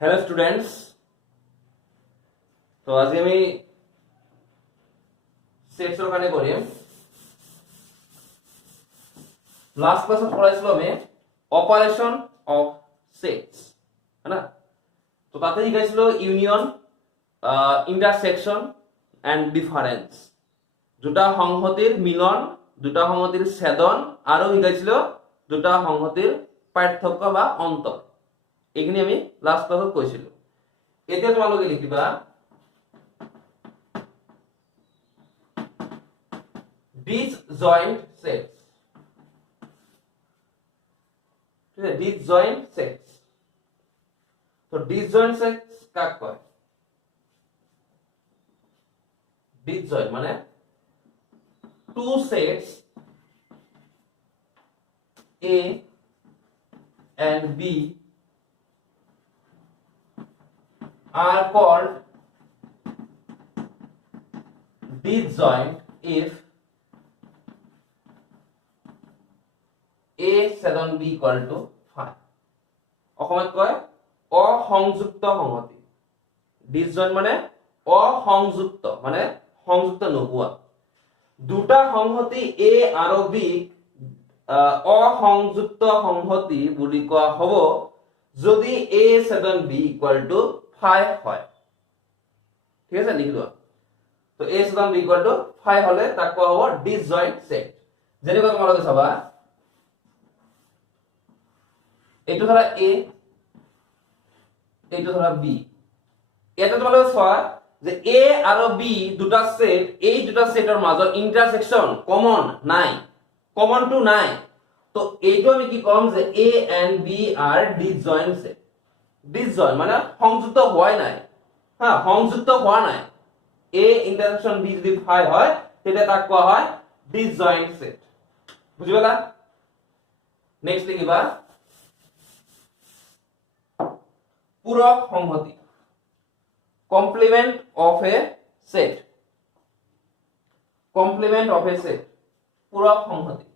Hello students. तो आज আমি সেটসৰ কাৰণে কৰিম। লাস্ট ক্লাসত পড়াইছিলো আমি অপারেশন অফ সেটস, है ना। তো তাতে শিকাইছিলো ইউনিয়ন, ইন্টারসেকশন এন্ড ডিফারেন্স, দুটা সংহতিৰ মিলন, দুটা সংহতিৰ ছেদন, আৰু শিকাইছিলো দুটা সংহতিৰ পাৰ্থক্য বা অন্তৰ। এইখিনি আমি লাস্ট ক্লাসত কৈছিলো। এতিয়া তোমালোকে লিখিবা disjoint sets, ঠিক আছে। disjoint sets, তো disjoint sets কাক কয়? disjoint মানে two sets A and B are called disjoint if A ছেদন B equal to 5। অসমত কয় অসংযুক্ত সংহতি। disjoint মানে অসংযুক্ত, মানে সংযুক্ত নোহোৱা। দুটা সংহতি A আৰু B অসংযুক্ত সংহতি বুলি কোৱা হ'ব যদি A ছেদন B equal to 5 হয়। ঠিক আছে, লিখি লোৱা। তো A ছেদন B equal to 5 হলে তাক কোৱা হ'ব disjoint set। যেনেকৈ তোমালোকে চাবা, এইটো ধৰা A, এইটো ধৰা B। এটা তোমালোকে চোৱা যে A আৰু B দুটা সেট, এই দুটা সেটৰ মাজত ইন্টারসেকশন কমন নাই, কমন টু নাই। তো এইটো আমি কি কম যে A and B are disjoint set। disjoint মানে সংযুক্ত হোৱাই নাই, হ্যাঁ, সংযুক্ত হোৱা নাই। A ইন্টাৰসেকশন B যদি 5 হয় তেতিয়া তাক কোৱা হয় disjoint set। বুজি পালা? নেক্সট লিখিবা পূৰক সংহতি, complement of a set, complement of a set, পূৰক সংহতি।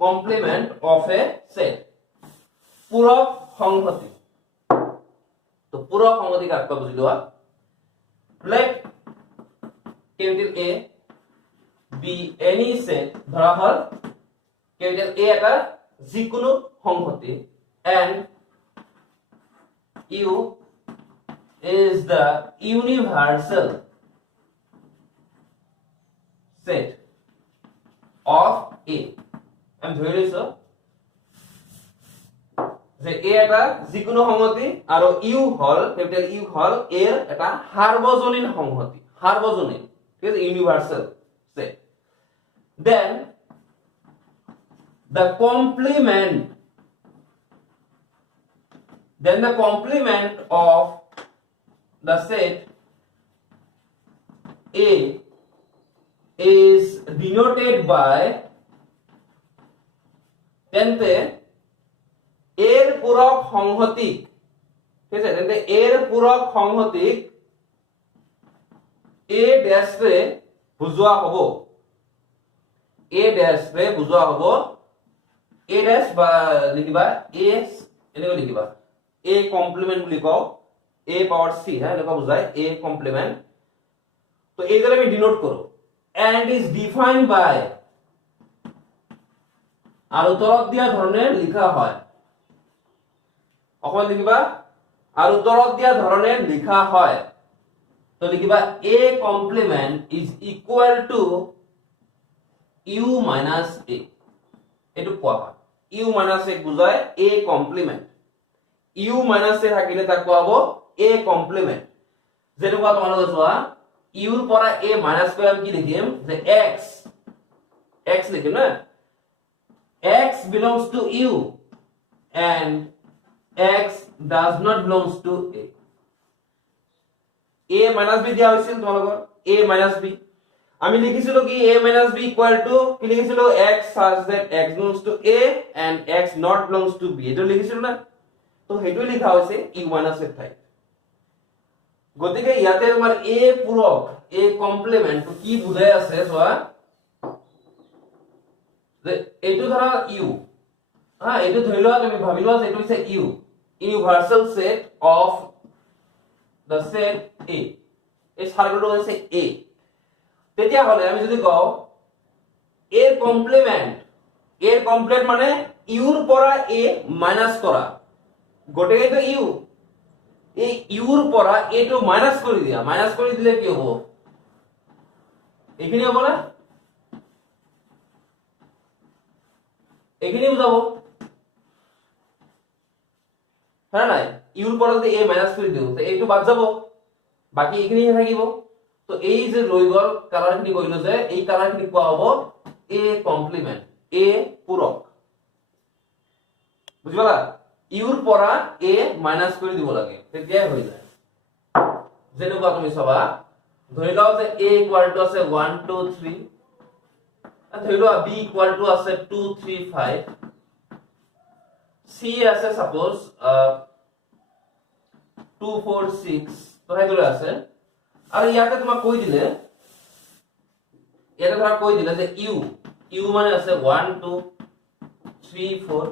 complement of a set, পূৰক সংহতি। তো পূৰক সংহতি কাক কয় বুজি লোৱা। let capital A be any set, ধৰা হল capital A এটা যিকোনো সংহতি and U is the universal set of A। আমি ধৰি লৈছো যে A এটা যিকোনো সংহতি আৰু U hall, capital U hall A এৰ এটা সাৰ্বজনীন সংহতি, সাৰ্বজনীন, ঠিক আছে, universal set। then the complement of the set A is denoted by, তেন্তে এর পূরক সংহতিক, ঠিক আছে, তেন্তে এর পূরক সংহতিক A ড্যাশ রে বুজোৱা হ'ব, A ড্যাশ ৰে বুজোৱা হ'ব। A ড্যাশ বা লিখিবা A, এনেকৈ লিখিবা A কমপ্লিমেন্ট বুলি কও, A পাৱাৰ C, হ্যাঁ, এনেকৈ বুজায় A কমপ্লিমেন্ট। তো এইদৰে আমি ডিনোট কৰো and is defined by, আৰু তলত দিয়া ধৰণে লিখা হয়। অকমান লিখিবা আৰু তলত দিয়া ধৰণে লিখা হয়। তো লিখিবা A complement is equal to U minus A, এটু কোৱা হয় U minus A বুজায় A complement। U minus A থাকিলে তাক কোৱা হ'ব A complement। যেনেকুৱা তোমালোকে চোৱা U ৰ পৰা A minus কৰি আমি কি লিখিম যে x লিখিম না, x belongs to U and x does not belongs to A। A minus B দিয়া হৈছিল তোমালোকৰ A minus B, আমি লিখিছিলো কি A minus B equal to কি লিখিছিলো x such that x belongs to A and x not belongs to B, এটো লিখিছিলো না। তো হেতু লিখা হৈছে U minus A ঠাইত। গতিকে ইয়াতে তোমাৰ A পূৰক, A কমপ্লিমেন্ট কি বুজাই আছে চোৱা, যে এইটো ধৰা ইউ হা এইটো ধৰি লোৱা তুমি ভাবি লোৱা যে এইটো হৈছে U universal set of the set A এই সার্কেলটো হৈছে A তেতিয়া হলে আমি যদি কও A কমপ্লিমেন্ট মানে ইউৰ পৰা A মাইনাস কৰা গোটেইটো ইউ এই ইউৰ পৰা A টো মাইনাস কৰি দিয়া মাইনাস কৰি দিলে কি হ'ব এখিনি হ'ব না এখিনি বুঝাবো হ্যাঁ নাই ইউর পর যদি a মাইনাস করে দিও তো এইটো বাদ যাব বাকি এখিনি থাকিব তো এই যে রই গল কালার খিনি কইলো যে এই কালার খিনি কোয়া হবো a কমপ্লিমেন্ট a পূরক বুঝবালা ইউর পরা a মাইনাস করে দিব লাগে তেতিয়াই হৈ যায় যেনেকুৱা তুমি সবা ধৰি লও যে a ইকুয়াল টু আছে 1 2 3 ধৰি লও b ইকুয়াল টু আছে 2 3 5 c আছে সাপোজ 2 4 6 তো হেতুলে আছে আৰু ইয়াতে তোমাক কৈ দিলে এটা ধৰা কৈ দিলে যে ইউ মানে আছে 1 2 3 4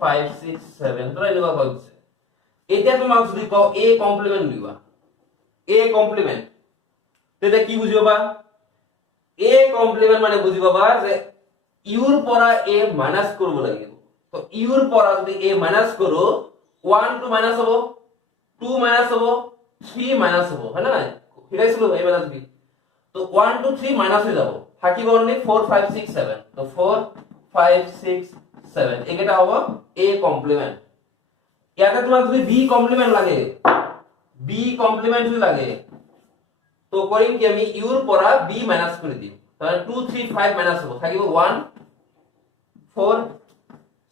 5 6 7 তো এনেকুৱা কৈ দিছে এতিয়া তোমাক যদি কও a কমপ্লিমেন্ট দিবা a কমপ্লিমেন্ট তেতে কি বুজিবা a কমপ্লিমেন্ট মানে বুজিবা যে ইউৰ পৰা a মাইনাস কৰিব লাগিব তো ইউৰ পৰা যদি a মাইনাস কৰো 1 2 মাইনাস হ'ব 2 মাইনাস হ'ব 3 মাইনাস হ'ব হয় না নাই হিলাইছিলো a মাইনাস b তো 1 2 3 মাইনাস হৈ যাব থাকিব অনলি 4 5 6 7 তো 4 5 6 7 একেটা হ'ব a কমপ্লিমেন্ট ইয়াতে তোমাক যদি b কমপ্লিমেন্ট লাগে b কমপ্লিমেন্ট যদি লাগে তো কৰিম কি আমি ইউৰ পৰা b মাইনাস কৰি দিম তাহলে 2 3 5 মাইনাস হ'ব থাকিব 1 4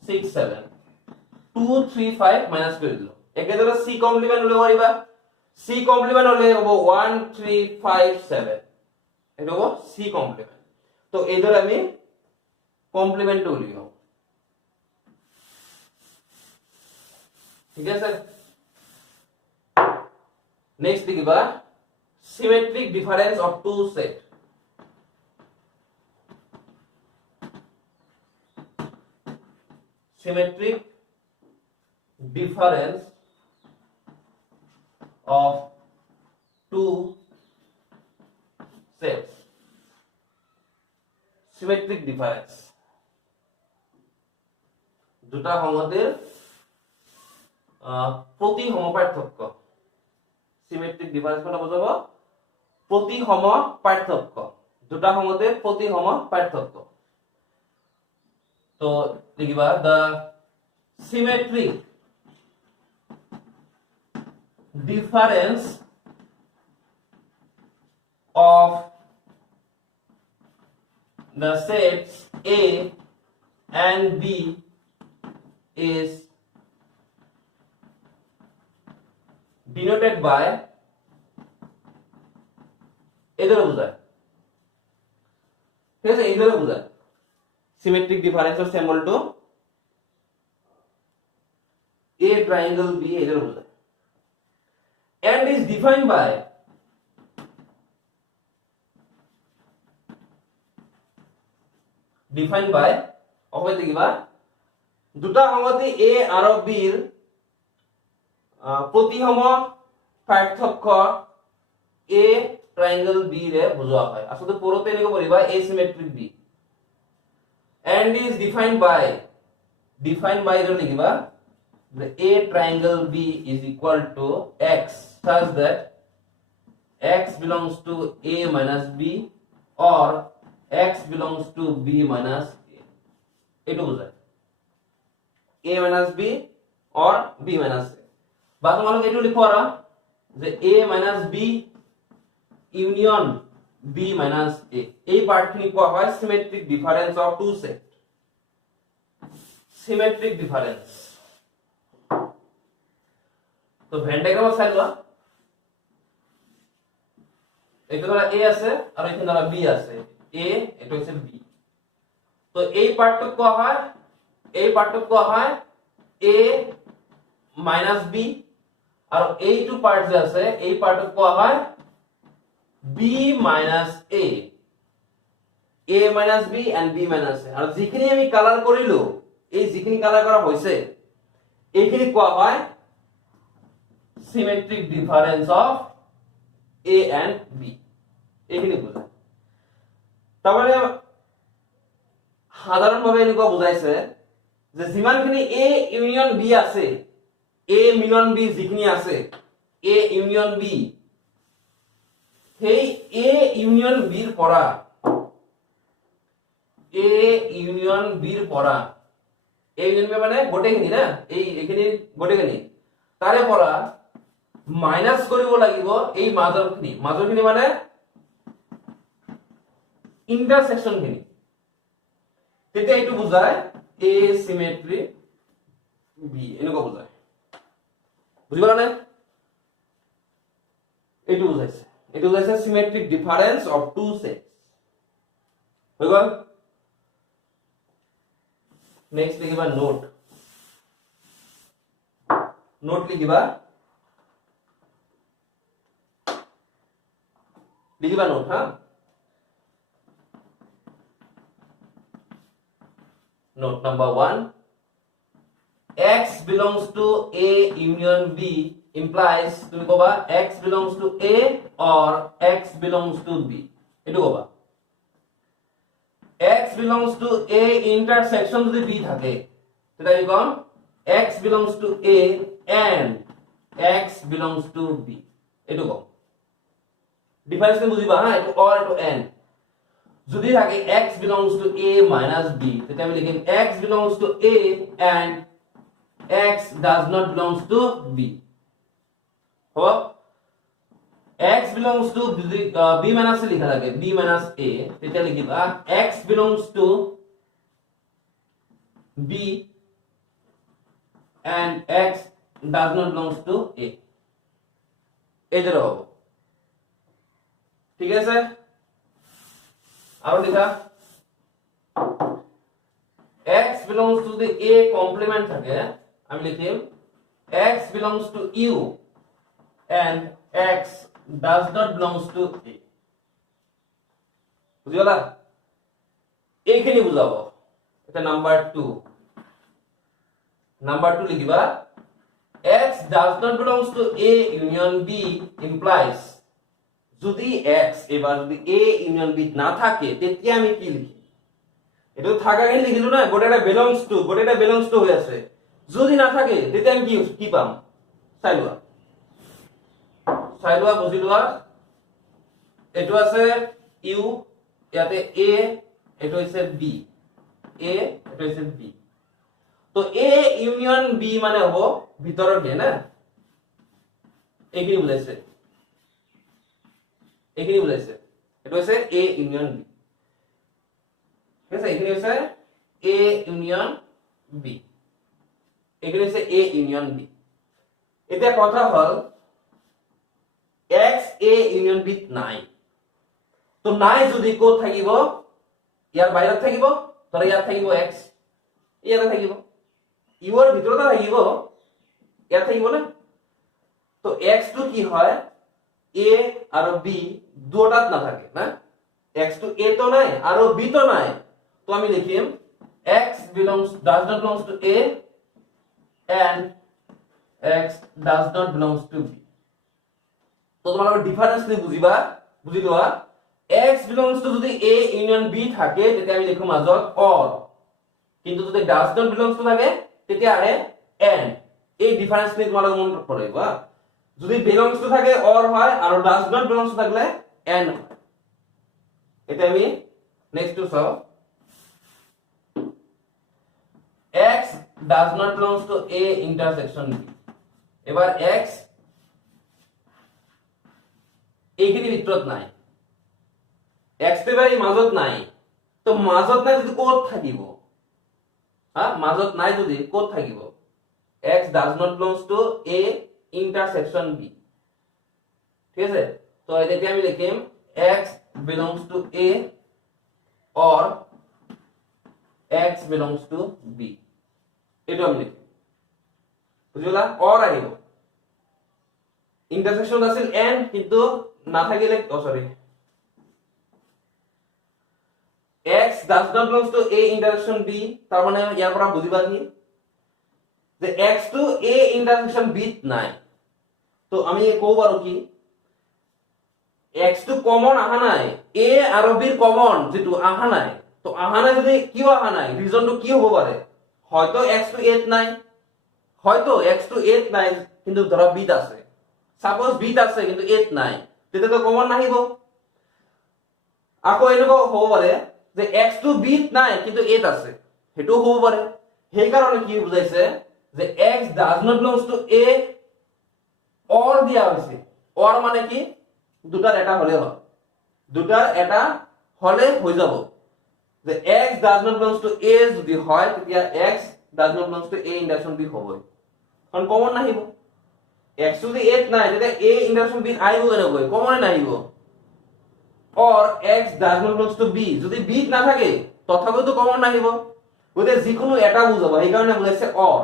6 7 2 3 5 মাইনাস কৰি দিলো একেদৰে c কমপ্লিমেন্ট লৈ পাৰিবা c কমপ্লিমেন্ট হলে হ'ব 1 3 5 7 এটো হ'ব c কমপ্লিমেন্ট তো এইদৰে আমি কমপ্লিমেন্ট উলিয়াও ঠিক আছে নেক্সট দেখিবা symmetric difference of two set symmetric difference of two sets symmetric difference দুটা সংহতিৰ প্ৰতি সম পাৰ্থক্য symmetric difference কোন বুজাব প্ৰতি সম পাৰ্থক্য দুটা সংহতিৰ প্রতি সম পার্থক্য তো লিখিবা the symmetric difference of the sets A and B is denoted by এদরে বুঝায় ঠিক আছে এদরে বুঝায় সিমেট্রিক ডিফারেন্সের সিম্বলটো a triangle b এদরে বুঝায় and is defined by অপেতে কিবা দুটা সংগতি a আৰু b ৰ প্ৰতিসম পাৰ্থক্য a triangle b ৰে বুঝোৱা হয় আসলে পুৰোতে লিখব পাৰিবা asymmetric b and is defined by রে লিখিবা the a triangle b is equal to x such that x belongs to a minus b or x belongs to b minus a এটো বুঝায় a minus b or b minus a বা তোমালোক এটো লিখো আৰু যে a minus b union b minus a এই পাৰ্টখিনি কোৱা হয় symmetric difference of two set symmetric difference তো ভেন ডায়াগ্রাম চাই লোৱা এইটো ধৰা a আছে আৰু এইটো ধৰা b আছে a এটো হৈছে b তো এই পাৰ্টটো কোৱা হয় a minus b আৰু এইটো পাৰ্ট যে আছে এই পাৰ্টটো কোৱা হয় b minus a a minus b and b minus a আৰু যিখিনি আমি কালাৰ কৰিলো এই যিখিনি কালাৰ কৰা হৈছে এইখিনি কোৱা হয় symmetric difference of a and b এইখিনি বুজায় তাৰমানে সাধাৰণভাৱে এনেকুৱা বুজাইছে যে যিমানখিনি a ইউনিয়ন b আছে a মিলন b যিখিনি আছে a ইউনিয়ন b সেই a ইউনিয়ন b ৰ পৰা a ইউনিয়ন b ৰ পৰা a ইউনিয়ন b মানে গোটেইখিনি না এইখিনি গোটেইখিনি তাৰে পৰা মাইনাস কৰিব লাগিব এই মাজৰখিনি মানে ইন্টাৰসেকশন খিনি তেতিয়া এইটো বুজায় a symmetry b এনেকুৱা বুজায় বুজি পালা নে এইটো বুজাইছে symmetric difference of two sets হৈ গ'ল নেক্সট লিখিবা নোট লিখিবা নোট হ্যাঁ Note number 1 x belongs to a union b implies তুমি কবা x belongs to a or x belongs to b এটো কবা x belongs to a intersection যদি b থাকে তেটা আমি কম x belongs to a and x belongs to b এটো কম difference কে বুঝিবা হ্যাঁ এটো or এটো and যদি থাকে x belongs to a minus b তাহলে আমি লিখিম x belongs to a and x does not belongs to b হবে x belongs to b minus লিখা থাকে b minus a তাহলে লিখিবা x belongs to b and x does not belongs to a এই যে হবে ঠিক আছে আর লিখা x belongs to the a complement থাকে আমি লিখিম x belongs to u and x does not belongs to a বুঝলা এইখিনি বুঝাবো এটা নাম্বার 2 লিখিবা x does not belongs to a union b implies যদি x এবার যদি a ইউনিয়ন b না থাকে তেতিয়া আমি কি লিখি এটা থাকাকে লিখিলো না গোটেটা belongs to হয়ে আছে যদি না থাকে তেতিয়া আমি কি পাম চাইলোৱা বুজিলোৱা এটো আছে u ইয়াতে a এটো আছে b a এটো আছে b তো a ইউনিয়ন b মানে হ'ব ভিতৰৰ কে না এইখিনি বুজাইছে এটা হচ্ছে a ইউনিয়ন b ঠিক আছে এখানে হচ্ছে a ইউনিয়ন b এখানে হচ্ছে a ইউনিয়ন b এটা কথা হল x a ইউনিয়ন b নাই তো নাই যদি কো থাকিব ইয়াৰ বাইৰত থাকিব ধৰ ইয়াত থাকিব x ইয়াতে থাকিব u ৰ ভিতৰতে থাকিব ইয়াত থাকিব না তো x টো কি হয় a আৰু b দুটাত না থাকে না x to a তো নাই আৰু b তো নাই তো আমি লিখিম x does not belongs to a and x does not belongs to b তো তোমালোকৰ ডিফাৰেন্স নি বুজিলোৱা x belongs to যদি a ইউনিয়ন b থাকে তেতিয়া আমি লিখো মাজত or কিন্তু যদি does not belongs to থাকে তেতিয়া আহে and এই ডিফারেন্স নি তোমালোক মন ৰাখিবা যদি belongs to থাকে or হয় আৰু does not belongs to থাকলে and হয় এটা আমি নেক্সট টু চাও x does not belongs to a intersection b এবার x এইখিনি ভিতৰত নাই x তে বাই মাজত নাই তো মাজত নাই যদি ক'ত থাকিব মাজত নাই যদি ক'ত থাকিব x does not belongs to a intersection b ঠিক আছে তো এটাকে আমি লিখিম x belongs to a or x belongs to b এটা আমি লিখিম বুঝলা or আহিব ইন্টারসেকশন আছিল n কিন্তু না থাকিলে sorry does not belongs to a intersection b তাৰ মানে ইয়াৰ পৰা বুজিবা কি যে x to a intersection b নাই তো আমি কও পাৰো কি x to কমন আহা নাই a আৰু b কমন যেটো আহা নাই তো আহা নাই যদি কিয় আহা নাই ৰিজনটো কি হ'ব পাৰে হয়তো x to 8 নাই হয়তো x to 8 নাই কিন্তু ধৰা b আছে সাপোজ b আছে কিন্তু 8 নাই তেতিয়া তো কমন নাহিব আকৌ এনেকুৱা হ'ব পাৰে যে x to b নাই কিন্তু 8 আছে হেতু হ'ব পাৰে সেই কাৰণে কি বুজাইছে যে x does not belongs to a or দিয়া হৈছে or মানে কি দুটাৰ এটা হলে হয় দুটাৰ এটা হলে হৈ যাব যে x does not belongs to a যদি হয় তেতিয়া x does not belongs to a intersection b হ'ব কাৰণ কমন নাহিব x যদি 8 নাই তেতিয়া a intersection b আহিব কেনেকৈ কমন নাহিব or x does not belongs to b যদি b না থাকে তথাপিও তো কমন নাহিব ওতে যিকোনো এটা বুজাব এই কাৰণে বুজাইছে or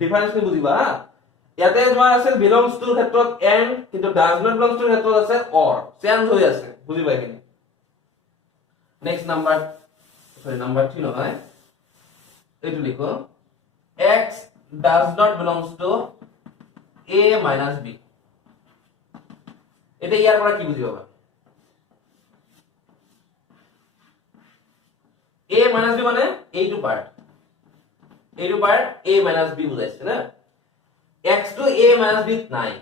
ডিফাৰেন্স কি বুজিবা ইয়াতে তোমাৰ আছে belongs to ক্ষেত্ৰত and কিন্তু does not belongs to ক্ষেত্ৰত আছে or চেঞ্জ হৈ আছে বুজিবা কিনি নেক্সট নাম্বার নাম্বার 3 নহয় এইটো লিখো x does not belongs to a minus b এটা ইয়াৰ পৰা কি বুজিবা a minus b মানে এইটো পার্ট a minus b বুজাইছে না x to a minus b নাই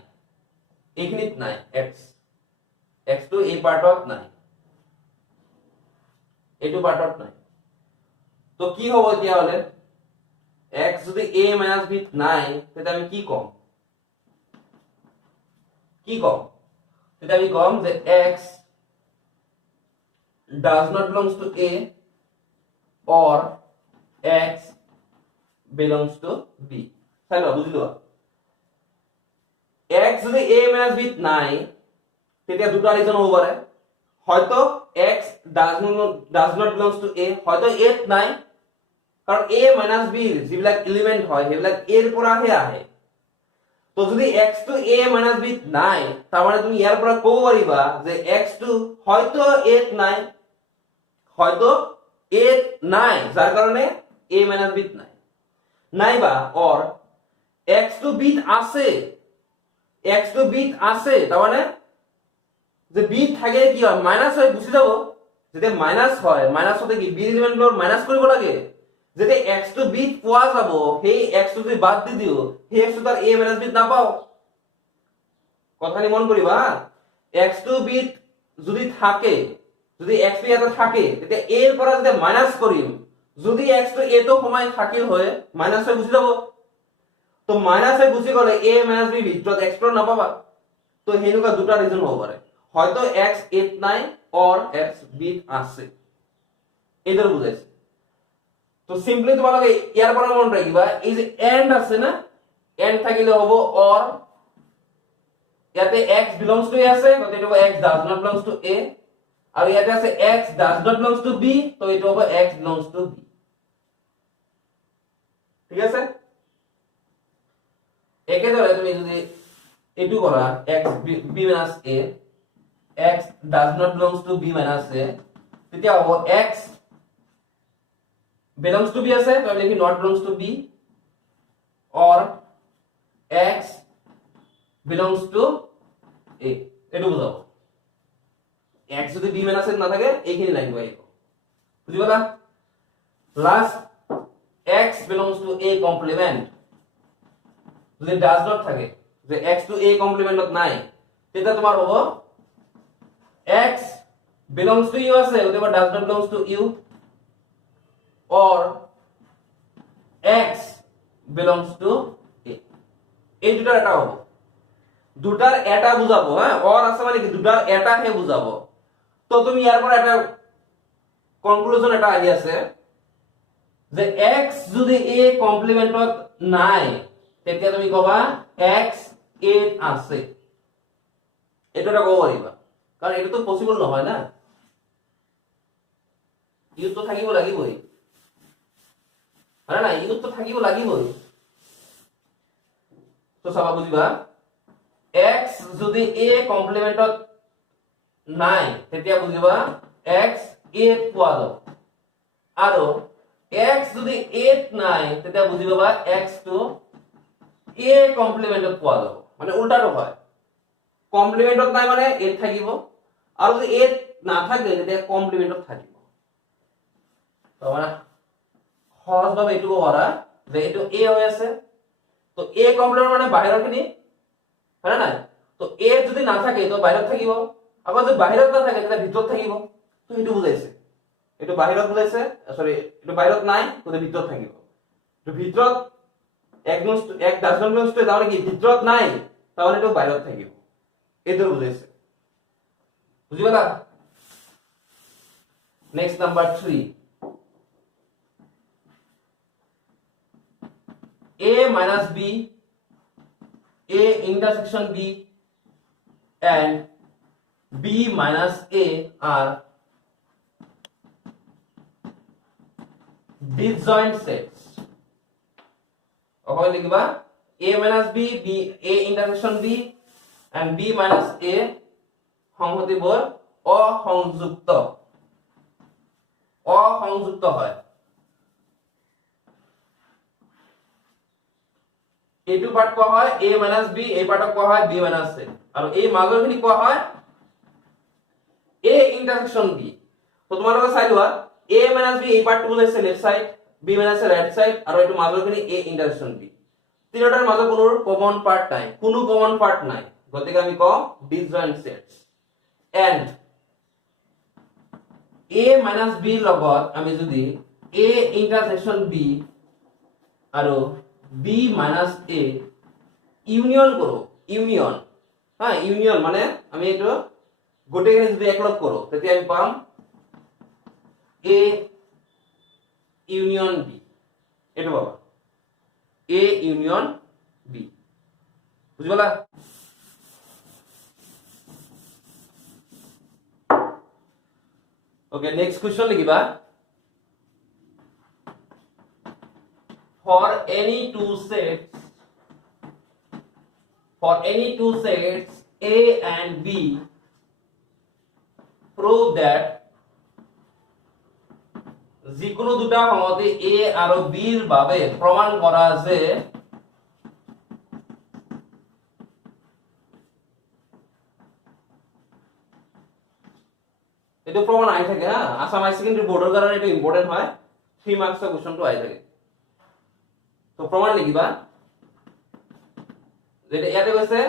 এইখিনিত নাই x to a পার্টত নাই এইটো পার্টত নাই তো কি হ'ব এতিয়া হলে x যদি a minus b নাই তেতিয়া আমি কি কম তেতিয়া আমি কম যে x does not belongs to a or x belongs to b চাইলো বুঝিলো x যদি a minus b নাই তেতিয়া দুটা রিজন হ'ব পাৰে হয়তো x does not belongs to a হয়তো 8 নাই কাৰণ a minus b যিবিলাক এলিমেন্ট হয় সেইবিলাক a এৰ পৰাহে আহে তো যদি x to a minus b নাই তাৰ মানে তুমি ইয়াৰ পৰা ক'ব পাৰিবা যে x to হয়তো 8 নাই হয়তো 8 নাই যাৰ কাৰণে a minus b নাই নাইবা or x to b আছে তাৰ মানে যে b থাকে কি হয় মাইনাস হয় গুছি যাব যেতিয়া মাইনাস হয় মাইনাস হতে কি b এলিমেন্টৰ মাইনাস কৰিব লাগে যেতিয়া x to b পোৱা যাব সেই x to যদি বাদ দি দিও সেই x to তাৰ a minus b নাপাও কথানি মন কৰিবা x to b যদি থাকে যদি x b এটা থাকে তেতিয়া a এর পৰা যদি মাইনাস কৰিম যদি x to a তো সময় থাকিল হয় মাইনাস হৈ গুছি যাব তো মাইনাস হৈ গুছি গলে a minus b ভিতৰত x প্ৰ নাপাবা তো হেনুকা দুটা ৰিজন হ'ব পাৰে হয়তো x 8 নাই or x b আছে এটাৰ বুঝাইছে তো সিম্পলি তোমালোকে ইয়াৰ পৰা মন ৰাখিবা এই যে and আছে না and থাকিলে হ'ব or ইয়াতে x belongs to a আছে তো এটো হ'ব x does not belongs to a আৰু ইয়াতে আছে x does not belongs to b তো এটো হ'ব x belongs to b ঠিক আছে একেদৰে তুমি যদি এটু কৰা x b minus a x does not belongs to b minus a তেতিয়া হ'ব x belongs to b আছে তো আমি লিখি not belongs to b or x belongs to a এটু বুঝাও x যদি b minus a না থাকে এইখিনি লাইন পাইব বুঝি পালা last x belongs to a complement যদি does not থাকে যে x to a complementত নাই তেতিয়া তোমাৰ হ'ব x belongs to u আছে অথবা does not belongs to u or x belongs to a এই দুটাৰ এটা হ'ব দুটাৰ এটা বুজাব হ্যাঁ or আছে মানে কি দুটাৰ এটা হে বুজাব তো তুমি ইয়াৰ পৰা এটা কনক্লুজন এটা আহি আছে যে x যদি a কমপ্লিমেন্টত নাই তেতিয়া তুমি কবা x 8 আছে এটা ক'ব পাৰিবা কাৰণ এটা তো পসিবল নহয় না ইউ তো থাকিব লাগিবই আরে না ইউ তো থাকিব লাগিবই তো সবা বুজিবা x যদি a কমপ্লিমেন্টত নাই তেতিয়া বুজিবা x 8 পোৱা যাব আৰু x যদি a নাই তেতিয়া বুজি পাবা x টো a কমপ্লিমেন্টত পোৱা যাব মানে উল্টাটো হয় কমপ্লিমেন্টত নাই মানে a থাকিব আৰু যদি a নাথাকে তেতিয়া কমপ্লিমেন্টত থাকিব তো মানে সহজভাৱে এইটো কৰা যে এইটো a হৈ আছে তো a কমপ্লিমেন্ট মানে বাহিৰৰখিনি হয় না তো a যদি নাথাকে তো বাহিৰত থাকিব আকৌ যদি বাহিৰত নাথাকে তেতিয়া ভিতৰত থাকিব তো সেইটো বুজাইছে এইটো বাহিৰত বুজাইছে সৰি এইটো বাহিৰত নাই তো ভিতৰত থাকিব তো ভিতৰত এক ডাজন বস্তু তাহলে কি ভিতৰত নাই তাহলে এইটো বাহিৰত থাকিব এইটো বুজাইছে বুজি পালা next number 3 a minus b a intersection b and b minus a are disjoint sets okay লিখিবা a minus b b a intersection b and b minus a সংহতিবোৰ অসংযুক্ত হয় এইটো পাৰ্ট কোৱা হয় a minus b এই পাৰ্টক কোৱা হয় b minus a আৰু এই মাজৰখিনি কোৱা হয় a intersection b তো তোমালোকে চাই লোৱা a minus b এই পাৰ্টটো বুজাইছে left side b minus a right side আৰু এইটো মাজৰখিনি a intersection b তিনিটাৰ মাজৰ কোনো কমন পার্ট নাই কোনো কমন পার্ট নাই গতিকে আমি কওঁ disjoint sets and a minus b লগত আমি যদি a intersection b আৰু b minus a ইউনিয়ন কৰো ইউনিয়ন হ্যাঁ ইউনিয়ন মানে আমি এইটো গোটেইখিনি যদি একলগ কৰো তেতিয়া আমি পাম a ইউনিয়ন b এইটো পাবা a ইউনিয়ন b বুঝি পালা okay next question লিখিবা for any two sets a and b prove that যিকোনো দুটা সংহতি a আৰু b ৰ বাবে প্ৰমাণ কৰা যে এটো প্রমাণ আই থাকে হ্যাঁ আসাম হাই সেকেন্ডারি বোর্ডের কারণে এটা ইম্পর্টেন্ট হয় 3 মার্কসের কোশ্চেনটো আই থাকে তো প্রমাণ লিখিবা যেটা ইয়াতে কৈছে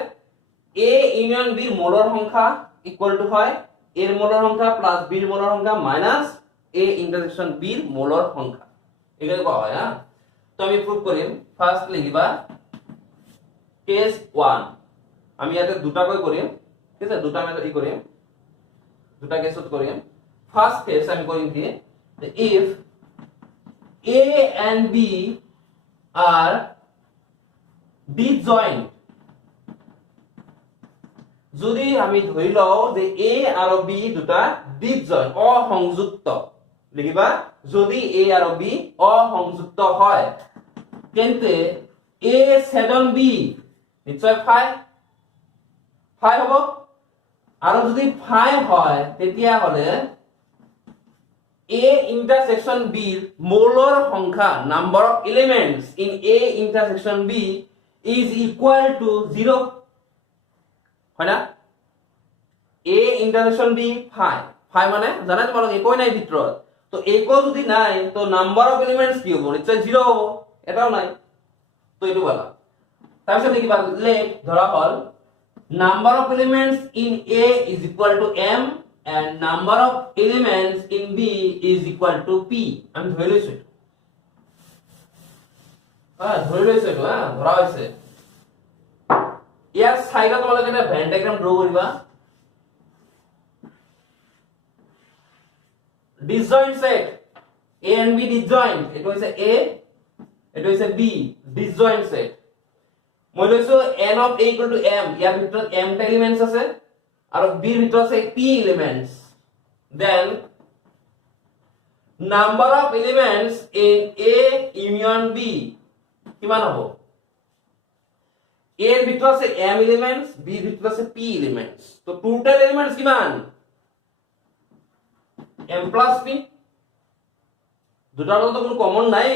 a ইউনিয়ন b ৰ মোলৰ সংখ্যা ইকুয়াল টু হয় a ৰ মোলৰ সংখ্যা প্লাস b ৰ মোলৰ সংখ্যা মাইনাস a ইন্টাৰসেকশন b ৰ মোলৰ সংখ্যা এগুলো কোৱা হয় হ্যাঁ তো আমি প্ৰুফ কৰিম ফাৰ্স্ট লিখিবা কেস 1 আমি ইয়াতে দুটাকৈ কৰিম ঠিক আছে দুটা মেথড কৰিম দুটা কেসত কৰিম ফাৰ্স্ট কেস আমি কৰিম কি if a and b are disjoint যদি আমি ধৰি লও যে a আৰু b দুটা disjoint অসংযুক্ত লিখিবা যদি a আৰু b অসংযুক্ত হয় তেন্তে a ছেদন b নিশ্চয় ফাই হ'ব আৰু যদি ফাই হয় তেতিয়া হলে a intersection b মোলৰ সংখ্যা number of elements in a intersection b is equal to 0 হয় না a intersection b ফাই মানে জানা তোমালোক একোই নাই ভিতৰত তো একো যদি নাই তো number of elements কি হ'ব নিশ্চয় 0 হ'ব এটাও নাই তো এটো বলা তাৰপিছত লিখিবা লেট ধৰা হল number of elements in a is equal to m and number of elements in b is equal to p আমি ধৰি লৈছো ধৰি লৈছো ধৰা হৈছে ইয়াৰ সাইডত তোমালোকে এটা ভেন ডায়াগ্ৰাম ড্ৰ কৰিবা disjoint set a and b disjoint এটো হৈছে a এটো হৈছে b disjoint set মই লৈছো n of a equal to m ইয়াৰ ভিতৰত m টা এলিমেন্টস আছে আৰু b ৰ ভিতৰত আছে p elements then number of elements in a union b কিমান হ'ব a ৰ ভিতৰত আছে m এলিমেন্টস b ৰ ভিতৰত আছে p এলিমেন্টস তো টোটাল এলিমেন্টস কিমান m plus p দুটাৰ মাজত কোনো কমন নাই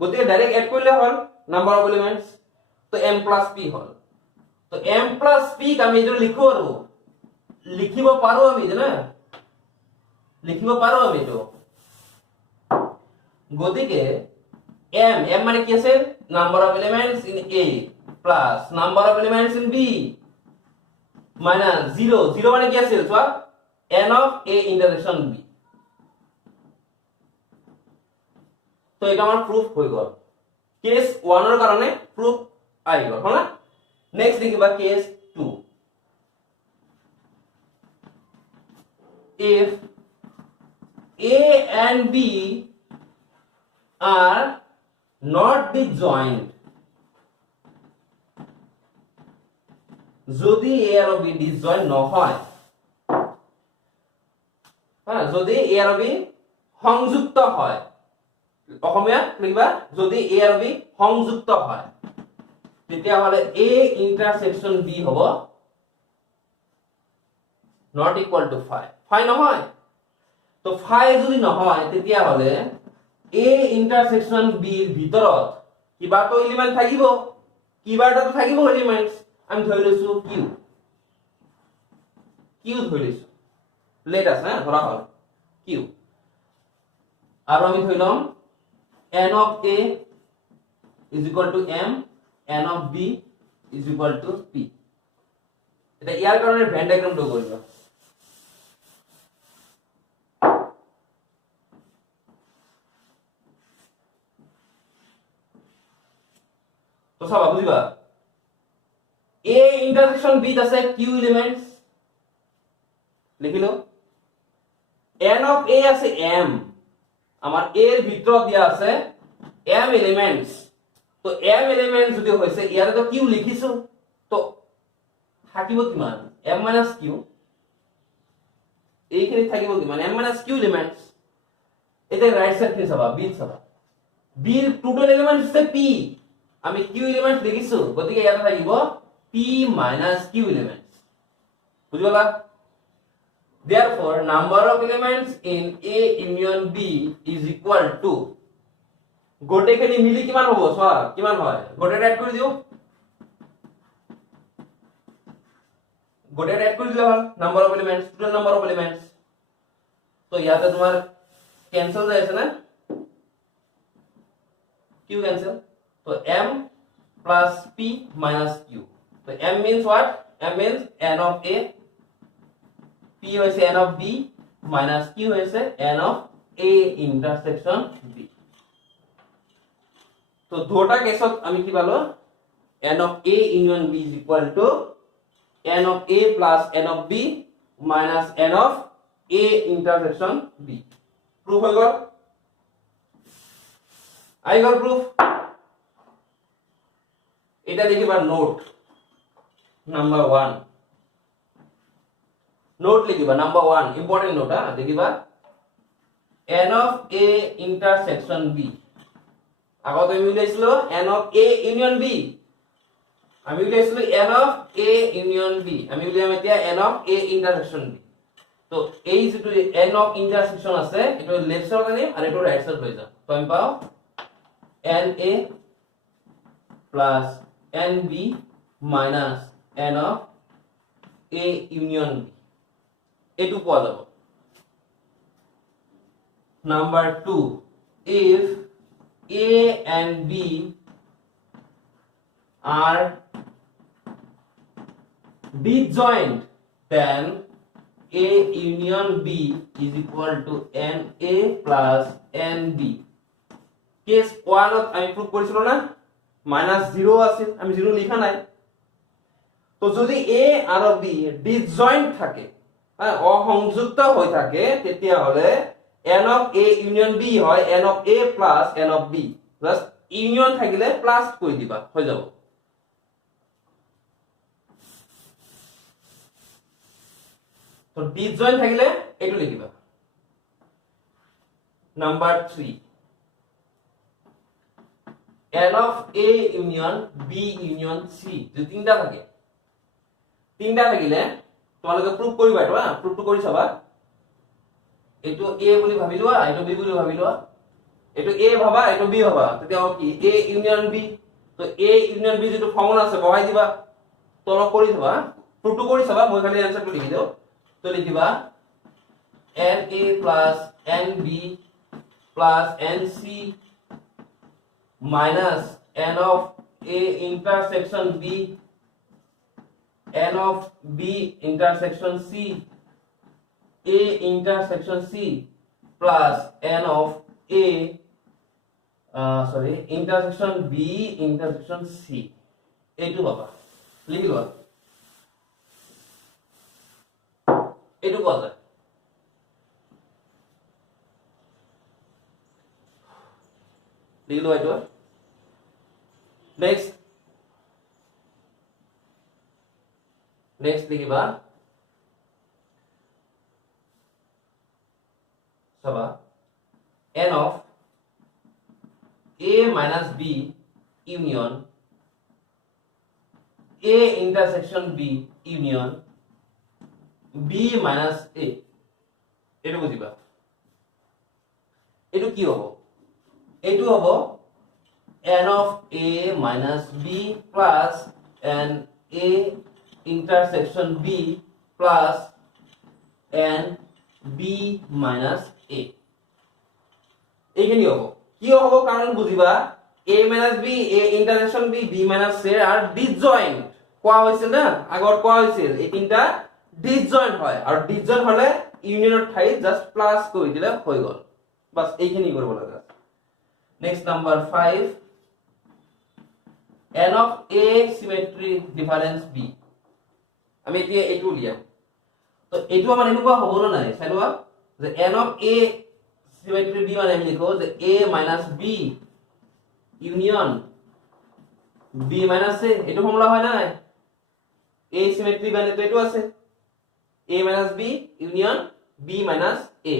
গতিকে ডাইৰেক্ট এড কৰিলে হ'ল নাম্বাৰ অফ এলিমেন্টস তো m + p হ'ল তো m + p ক আমি এটো লিখো আৰু লিখিব পাৰো আমি জানা লিখিব পাৰো আমি এটো গতিকে m মানে কি আছে number of elements in a plus number of elements in b minus 0 0 মানে কি আছিল চোৱা n of a intersection b তো এটা আমাৰ প্ৰুফ হৈ গল কেস 1 ৰ কাৰণে প্রুফ আই গল হলা নেক্সট দেখিবা case 2 if a and b are not disjoint যদি a আৰু b disjoint নহয় হ্যাঁ যদি a আৰু b সংযুক্ত হয় অসমীয়া লিখবা যদি a আৰু b সংযুক্ত হয় তেতিয়া হলে a ইন্টারসেকশন b হ'ব not equal to phi phi নহয় তো phi যদি নহয় তেতিয়া হলে a ইন্টারসেকশন b ৰ ভিতৰত কিবা তো এলিমেন্ট থাকিব কিবাটা তো থাকিব এলিমেন্টস আমি ধৰি লৈছো q ধৰি লৈছো লেট আছে ধৰা হল q আৰু আমি ধৰি লম n of a is equal to m n of b is equal to p এটা ইয়াৰ কাৰণে ভেন ডায়াগ্ৰাম টো কৰিব তো সব বুঝিবা a intersection b আছে q elements লিখিলো n of a আছে m আমার a এর ভিতৰত দিয়া আছে m elements তো m elements যদি হৈছে ইয়াৰে তো q লিখিছো তো থাকিব কিমান m - q এইখিনি থাকিব কিমান m - q elements এটা রাইট সাইড খিনি চাবা b চাবা b এর টোটাল এলিমেন্টস আছে p আমি q এলিমেন্টস লিখিছো গতিকে ইয়াতে থাকিব p - q elements বুঝিলা therefore number of elements in a union b is equal to গোটেখিনি মিলি কিমান হ'ব চোৱা কিমান হয় গোটেটা এড কৰি দিও গোটেটা এড কৰি দিলে হ'ল number of elements total number of elements তো ইয়াতে তোমাৰ ক্যান্সেল যায় আছে না q cancel so m plus p minus q so m means what m means n of a p hoise n of b minus q hoise n of a intersection b so দুটা কেসত আমি কি পালো n of a union b is equal to n of a plus n of b minus n of a intersection b proof হৈ গল আই গল proof এটা লিখিবা note number 1 note লিখিবা number 1 important note দেখিবা n of a intersection b আগত আমি উলাইছিলো n of a union b আমি উলাইছিলো n of a union b আমি উলিয়াম এতিয়া n of a intersection b তো এই যেটো n of intersection আছে এটো লেফট সাইড আনিম আর এটো রাইট সাইড লৈ যাম তো আমি পাও na plus nb minus n of a union b এটু পোৱা যাব number 2 if a and b are disjoint then a union b is equal to na plus nb case 1 আমি প্রুফ করেছিল না -0 আছে আমি 0 লেখা নাই তো যদি a আর b ডিসজয়েন্ট থাকে অসংযুক্ত হৈ থাকে তেতিয়া হলে n of a union b হয় n of a plus n of b just union থাকিলে প্লাস কৰি দিবা হৈ যাব তো ডিসজয়েন্ট থাকিলে এটো লিখিবা number 3 n of a union b union c যদি তিনটা থাকে তিনটা থাকিলে তোমালোকে প্রুফ কৰিবা এটা প্ৰুফটো কৰি চাবা এটো a বুলি ভাবি লোৱা এটো b বুলি ভাবি লোৱা এটো এ ভাবা এটো বি ভাবা তেতিয়া কি এ ইউনিয়ন বি তো এ ইউনিয়ন বি যেটো ফর্মুলা আছে বহাই দিবা তল কৰি দিবা প্ৰুফটো কৰি চাবা মই খালি আনসারটো লিখি দিও তো লিখিবা NA plus NB plus NC minus N of A intersection B N of B intersection C A intersection C plus N of A intersection B intersection C এইটো বাবা লিখি লোৱা এইটো কোৱা যায় লিখি লোৱা এইটো next লিখিবা চাবা n of a minus b union a intersection b union b minus a এটো বুঝিবা এটো কি হ'ব এটো হ'ব n of a minus b plus n a intersection b plus n b minus a এইখিনি হ'ব কি হ'ব কাৰণ বুজিবা a minus b a intersection b b minus a আর ডিসজয়েন্ট কোৱা হৈছিল না আগৰ কোৱা হৈছিল এই তিনটা ডিসজয়েন্ট হয় আৰু ডিসজয়েন্ট হলে ইউনিয়নৰ ঠাই জাস্ট প্লাস কৰি দিলে হৈ গল বাস এইখিনি কৰিব লাগে next number 5 n of a symmetry difference b আমি এতিয়া এইটো লিয়াম তো এইটো আমাৰ এনেকুৱা হ'ব না নাই চাইলোৱা যে n of a symmetry b মানে আমি লিখো যে a minus b union b minus a এইটো ফর্মুলা হয় না a symmetry মানে তো এইটো আছে a minus b union b minus a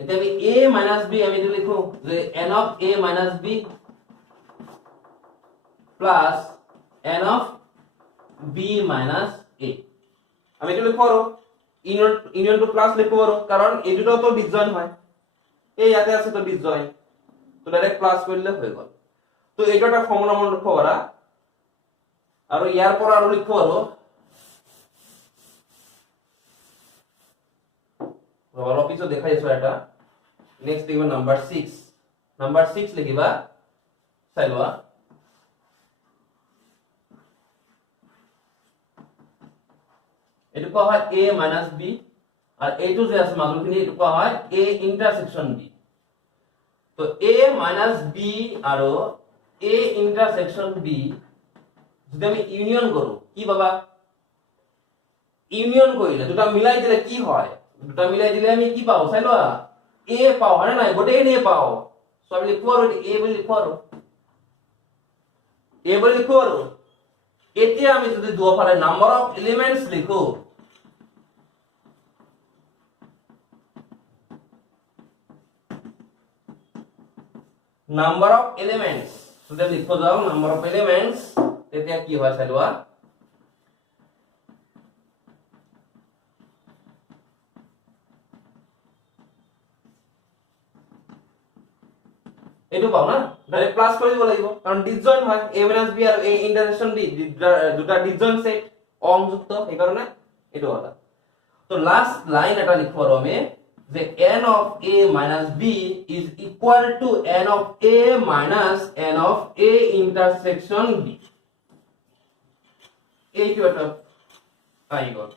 এতিয়া আমি a minus b আমি এইটো লিখো যে n of a minus b plus n of b minus a আমি এইটো লিখো আৰু ইউনিয়ন টু প্লাস লিখো আৰু কাৰণ এইটো তো ডিসজয়েন্ট হয় এই ইয়াতে আছে তো ডিসজয়েন্ট তো ডাইরেক্ট প্লাস করলে হয়ে গেল তো এইটো একটা ফর্মুলা মনে রাখো ওরা আর ইয়ার পর আর লিখো আর ভালো কিছু দেখাইছো এটা নেক্সট লিখবা নাম্বার 6 লিখিবা চাইলোৱা এটো কোৱা হয় a - b আৰ এইটো যে আছে মাজুখিনি এটো কোৱা হয় a ইন্টাৰসেকশন b তো a - b আৰু a ইন্টাৰসেকশন b যদি আমি ইউনিয়ন কৰো কি বাবা ইউনিয়ন কৰিলে দুটা মিলাই দিলে কি হয় দুটা মিলাই দিলে আমি কি পাও চাইলোৱা a পাও হয় না গোটেই নিয়ে পাও সব লিখো আৰু a বুলি লিখো আৰু a বুলি লিখো আৰু এতিয়া আমি যদি দুফালে নাম্বার অফ এলিমেন্টস লিখো number of elements সুতরাং লিখো যাও number of elements তেতিয়া কি হয় চাইলোৱা এটো পাও না ডাইৰেক্ট প্লাস কৰি দিব লাগিব কাৰণ ডিসজয়েন্ট হয় a - b আৰু a ইন্টাৰসেকশন b দুটা ডিসজয়েন্ট সেট অংযুক্ত এই কাৰণে এটো হলো তো লাস্ট লাইন এটা লিখো আৰু আমি যে n of a minus b is equal to n of a minus n of a intersection b এইটো এটা আই গল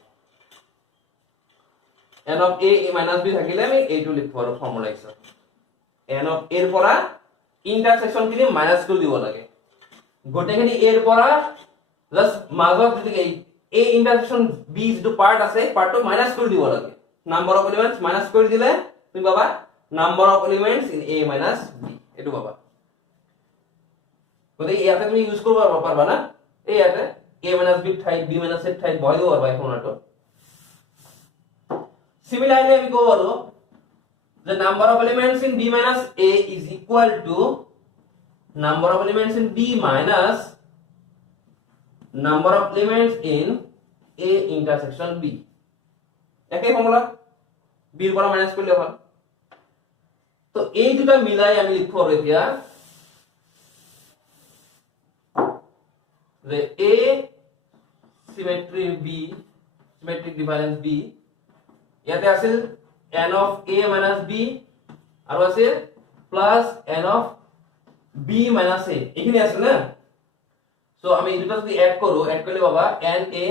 n of a minus b থাকিলে আমি এইটো লিখো আৰু ফৰ্মুলা হিচাপে n of a এৰ পৰা ইন্টাৰসেকশন খিনি মাইনাস কৰি দিব লাগে গোটেখিনি a এৰ পৰা জাস্ট মাজত যদি a ইন্টাৰসেকশন b যেটো পাৰ্ট আছে পাৰ্টটো মাইনাস কৰি দিব লাগে number of elements minus করে দিলে তুমি বাবা number of elements in a minus b এটো বাবা গতে ইয়াতে তুমি ইউজ করব পারবা না এই ইয়াতে a minus b ঠাই b minus a ঠাই বয় দিব পারবা এখন আটো সিমিলারলি আমি কব পারো the number of elements in b minus a is equal to number of elements in b minus number of elements in a intersection b একই formula b এর পর মাইনাস করলে হয় তো এই দুটা মিলাই আমি লিখব আৰু এতিয়া যে A symmetry B symmetric difference B ইয়াতে আছিল n of A minus B আৰু আছিল plus n of B minus A এইখিনি আছে না সো আমি এই দুটা যদি এড কৰিলে পাবা NA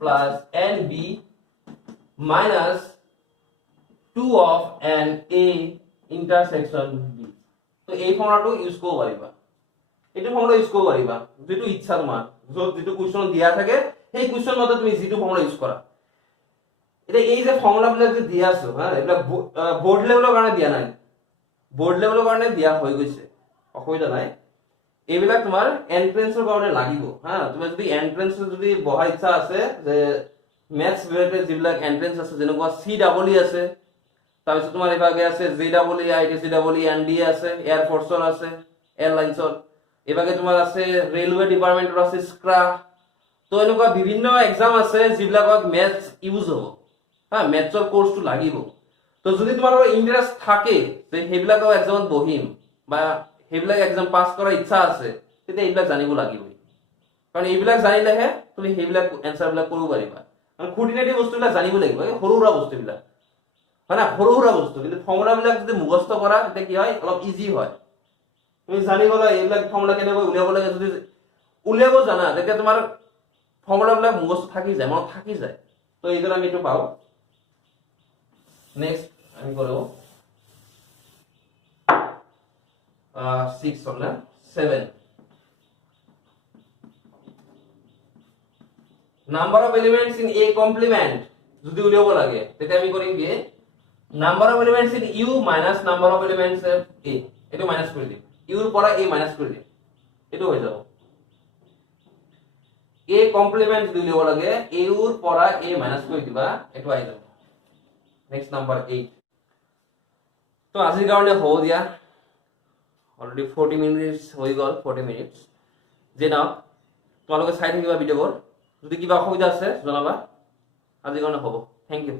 plus NB minus 2 of NA intersection B তো এই ফৰ্মুলাটো ইউজ কৰিব পাৰিবা এইটো ফৰ্মুলা ইউজ কৰিব পাৰিবা যেটো ইচ্ছা তোমাৰ যত যেটো কোৱেশ্চন দিয়া থাকে সেই কোৱেশ্চন মতে তুমি যেটো ফৰ্মুলা ইউজ কৰা এটা এই যে ফৰ্মুলা বিলাক যে দিয়া আছে হা এটা বোৰ্ড লেভেলৰ কাৰণে দিয়া নাই বোৰ্ড লেভেলৰ কাৰণে দিয়া হৈ গৈছে অসুবিধা নাই এইবিলাক তোমাৰ এন্ট্ৰেন্সৰ কাৰণে লাগিব হা তুমি যদি এন্ট্ৰেন্সৰ যদি বহাৰ ইচ্ছা আছে যে ম্যাথছ ৰিলেটেড যিবিলাক এন্ট্ৰেন্স আছে যেনেকুৱা CEE আছে তাৰপিছত তোমাৰ এভাগে আছে JEE ITCEE NDA আছে এয়াৰ ফৰ্চৰ আছে এয়াৰলাইন্সৰ এভাগে তোমাৰ আছে ৰেলৱে ডিপাৰ্টমেন্টৰ আছে স্ক্ৰা তো এনেকুৱা বিভিন্ন এক্সাম আছে যিবিলাকত ম্যাথছ ইউজ হ'ব হা ম্যাথছৰ কোৰ্সটো লাগিব তো যদি তোমাৰ ইন্টাৰেষ্ট থাকে যে হেবিলাকৰ এক্সামত বহিম বা হেবিলাক এক্সাম পাস কৰাৰ ইচ্ছা আছে তেতিয়া এইবিলাক জানিব লাগিব কাৰণ এইবিলাক জানিলেহে তুমি হেবিলাক এনসাৰ বিলাক কৰিব পাৰিবা কাৰণ খুঁটিনাটি বস্তুবিলাক জানিব লাগিব সৰুৰা বস্তুবিলাক হয় না সৰুৰা বস্তু কিন্তু ফৰ্মুলা বিলাক যদি মুখস্থ কৰা তেতিয়া কি হয় অলপ ইজি হয় তুমি জানি গলা এইবিলাক ফৰ্মুলা কেনেকৈ উলিয়াব লাগে যদি উলিয়াব জানা তেতিয়া তোমাৰ ফৰ্মুলা বিলাক মুখস্থ থাকি যায় মনত থাকি যায় তো এইটো আমি এইটো পাও নেক্সট আমি করব 6 হল না 7 number of elements in A complement যদি উলিয়াব লাগে তেতিয়া আমি কৰিম কি number of elements in U minus number of elements of A এটো মাইনাস কৰি দিম U এৰ পৰে A মাইনাস কৰি দিম এটো হৈ যাব A কমপ্লিমেন্ট যদি উলিয়াব লাগে A এর পরে A মাইনাস কৰি দিবা এটো আই যাব নেক্সট নাম্বাৰ 8 তো আজিৰ কাৰণে হ'ব দিয়া অলৰেডি 40 মিনিটস হৈ গল 40 মিনিটস যে নাও তোমালোকে চাই থাকিবা ভিডিঅ'বোৰ যদি কিবা অসুবিধা আছে জনাবা আজিৰ কাৰণে হ'ব থ্যাংক ইউ